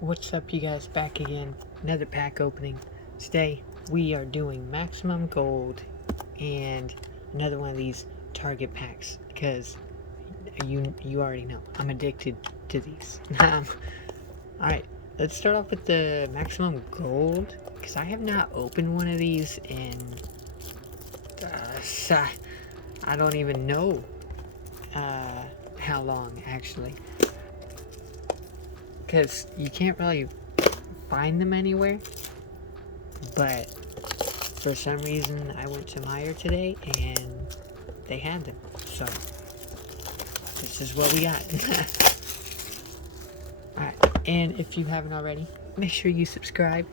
What's up, you guys? Back again. Another pack opening. Today we are doing maximum gold and another one of these target packs because you already know I'm addicted to these. Alright, let's start off with the maximum gold because I have not opened one of these in I don't even know how long actually, because you can't really find them anywhere. But for some reason I went to Meijer today and they had them, so this is what we got. Alright, and if you haven't already, make sure you subscribe,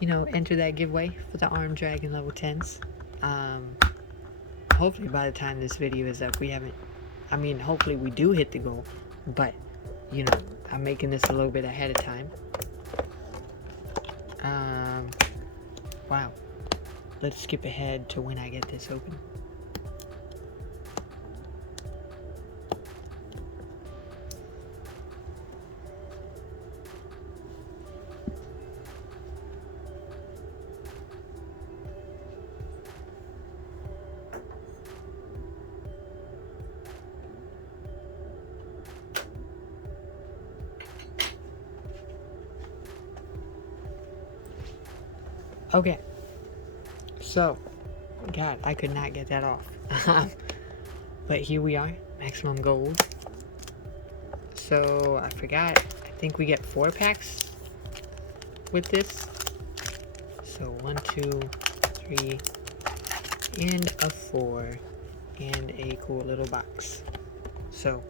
enter that giveaway for the Armed Dragon level 10s. Hopefully by the time this video is up, hopefully we do hit the goal, but I'm making this a little bit ahead of time. Wow. Let's skip ahead to when I get this open. Okay. So, God, I could not get that off. But here we are, maximum gold. So, I forgot, I think we get 4 packs with this. So, 1, 2, 3, and a 4, and a cool little box. So,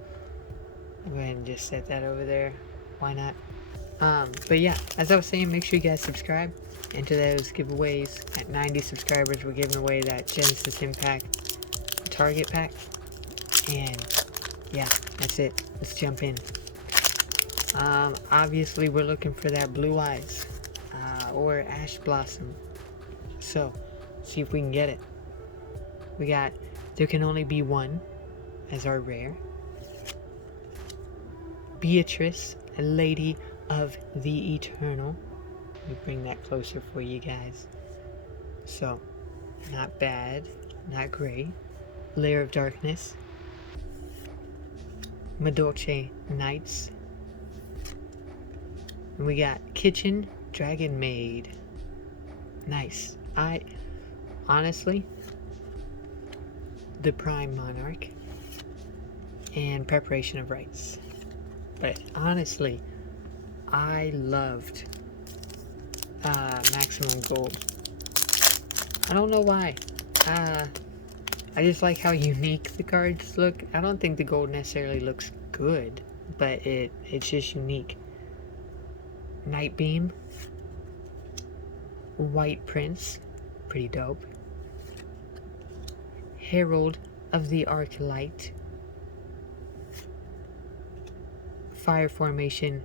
I'm going to just set that over there. Why not? But yeah, as I was saying, make sure you guys subscribe. Enter those giveaways. At 90 subscribers, we're giving away that Genesis Impact Target Pack. And yeah, that's it. Let's jump in. Obviously, we're looking for that Blue Eyes or Ash Blossom. So, see if we can get it. We got There Can Only Be One as our rare. Beatrice, a Lady of the Eternal. Let me bring that closer for you guys. So, not bad, not great. Lair of Darkness. Madolche Knights. And we got Kitchen Dragon Maid. Nice. Honestly, the Prime Monarch and Preparation of Rites. But honestly, I loved maximum gold. I don't know why. I just like how unique the cards look. I don't think the gold necessarily looks good, but it's just unique. Nightbeam. White Prince. Pretty dope. Herald of the Arclight. Fire Formation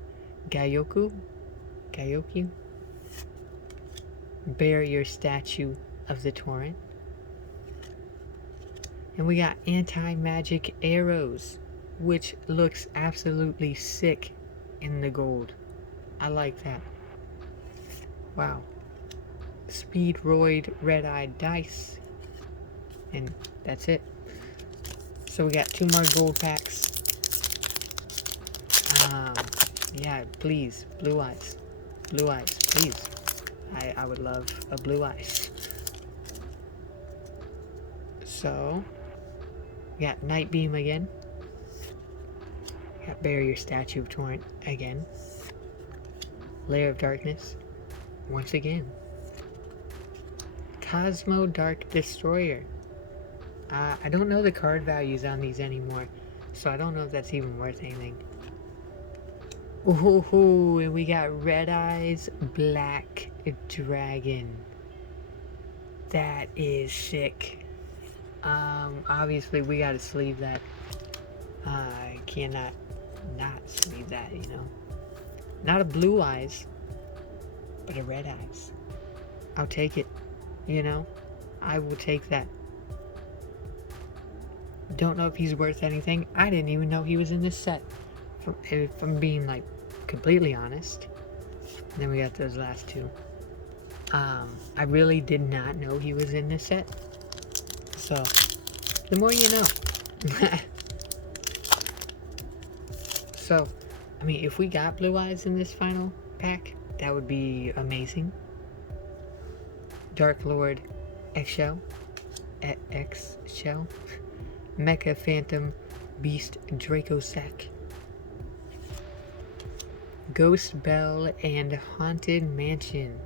Gyoku. Barrier Statue of the Torrent. And we got Anti-Magic Arrows, which looks absolutely sick in the gold. I like that. Wow. Speedroid Red-Eyed Dice. And that's it. So we got 2 more gold packs. Yeah, please, Blue Eyes. Blue Eyes, please. I would love a Blue Eyes. So, we got Nightbeam again. We got Barrier Statue of Torrent again. Lair of Darkness once again. Cosmo Dark Destroyer. I don't know the card values on these anymore, so I don't know if that's even worth anything. Ooh, and we got Red Eyes Black Dragon. That is sick. Obviously we gotta sleeve that. I cannot not sleeve that, Not a Blue Eyes, but a Red Eyes. I'll take it, I will take that. Don't know if he's worth anything. I didn't even know he was in this set. If I'm being, completely honest. Then we got those last two. I really did not know he was in this set. So, the more you know. So, I mean, if we got Blue Eyes in this final pack, that would be amazing. Dark Lord X-Shell. X-Shell. Mecha Phantom Beast Dracosac. Ghost Bell and Haunted Mansion.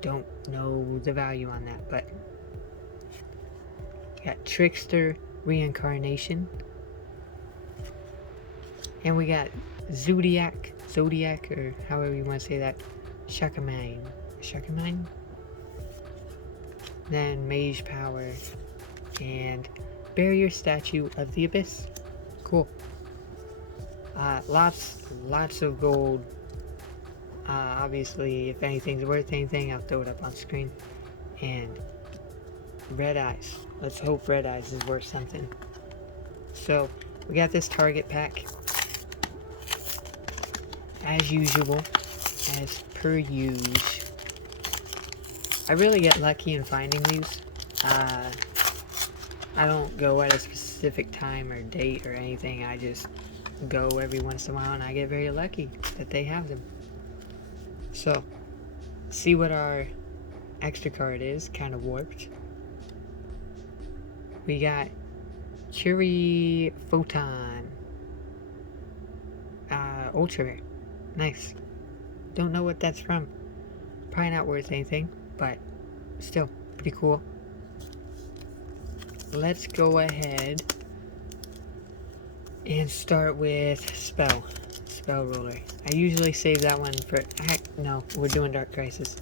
Don't know the value on that, but got Trickster Reincarnation. And we got Zodiac, or however you want to say that, Shakamine. Then Mage Power and Barrier Statue of the Abyss. Cool. Lots of gold. Obviously, if anything's worth anything, I'll throw it up on screen. And Red Eyes. Let's hope Red Eyes is worth something. So, we got this target pack. As usual. As per usual. I really get lucky in finding these. I don't go at a specific time or date or anything. I just go every once in a while and I get very lucky that they have them. So, see what our extra card is. Kind of warped. We got Curie Photon. Ultra rare. Nice. Don't know what that's from. Probably not worth anything, but still pretty cool. Let's go ahead and start with Spell Ruler. I usually save that one for... No, we're doing Dark Crisis.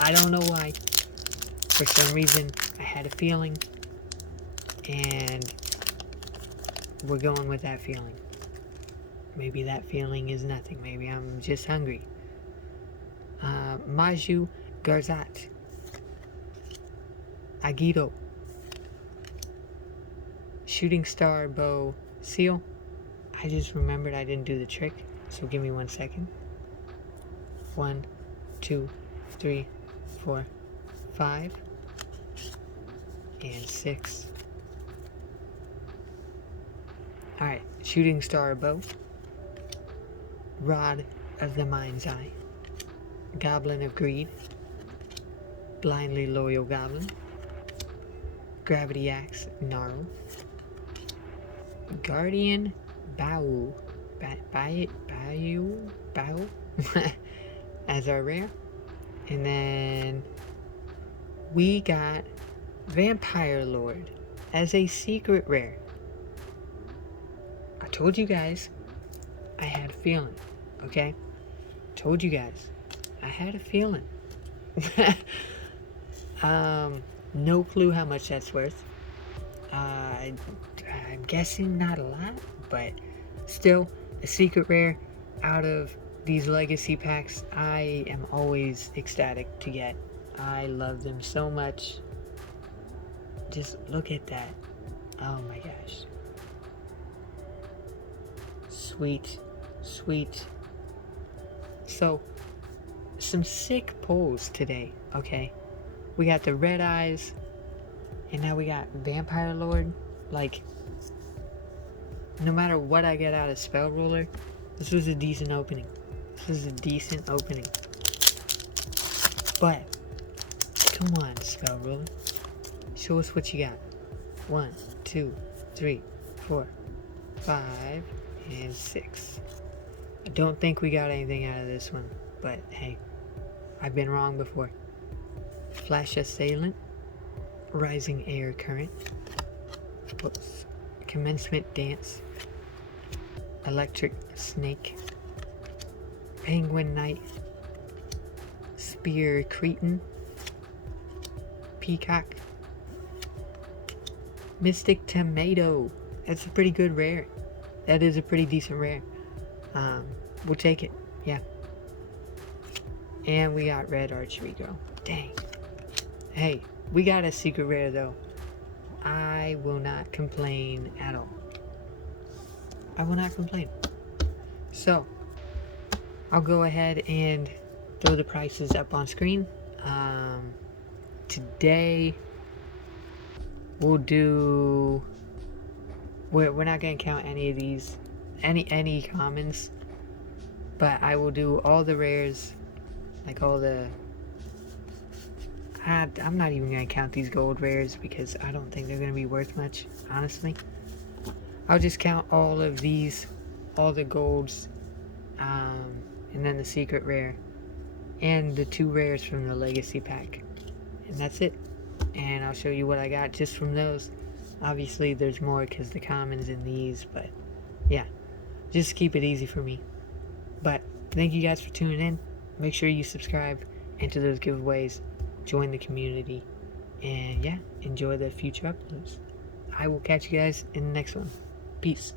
I don't know why. For some reason, I had a feeling. And we're going with that feeling. Maybe that feeling is nothing. Maybe I'm just hungry. Maju Garzat. Agito. Shooting Star Bow Seal. I just remembered I didn't do the trick, so give me 1 second. 1, 2, 3, 4, 5, and 6. Alright, Shooting Star Bow. Rod of the Mind's Eye. Goblin of Greed. Blindly Loyal Goblin. Gravity Axe Gnarl. Guardian Bow. Bow as our rare. And then we got Vampire Lord as a secret rare. I told you guys I had a feeling, okay? Told you guys I had a feeling. No clue how much that's worth. I'm guessing not a lot, but still a secret rare out of these legacy packs. I am always ecstatic to get. I love them so much. Just look at that. Oh my gosh. Sweet. So, some sick pulls today, okay? We got the Red Eyes, and now we got Vampire Lord. Like, no matter what I get out of Spell Ruler, this was a decent opening. But, come on, Spell Ruler. Show us what you got. 1, 2, 3, 4, 5, and 6. I don't think we got anything out of this one, but hey, I've been wrong before. Flash Assailant, Rising Air Current, Commencement Dance, Electric Snake, Penguin Knight, Spear Cretin, Peacock, Mystic Tomato. That's a pretty good rare. That is a pretty decent rare. We'll take it. Yeah. And we got Red Archery Girl. Dang. Hey, we got a secret rare though. I will not complain at all. I will not complain. So, I'll go ahead and throw the prices up on screen. Today we'll do. We're not gonna count any of these, any commons, but I will do all the rares, like all the. I'm not even gonna count these gold rares because I don't think they're gonna be worth much, honestly. I'll just count all of these, all the golds, and then the secret rare, and the 2 rares from the legacy pack, and that's it. And I'll show you what I got just from those. Obviously there's more because the commons in these, but yeah, just keep it easy for me. But thank you guys for tuning in. Make sure you subscribe, enter those giveaways, join the community, and yeah, enjoy the future uploads. I will catch you guys in the next one. Peace.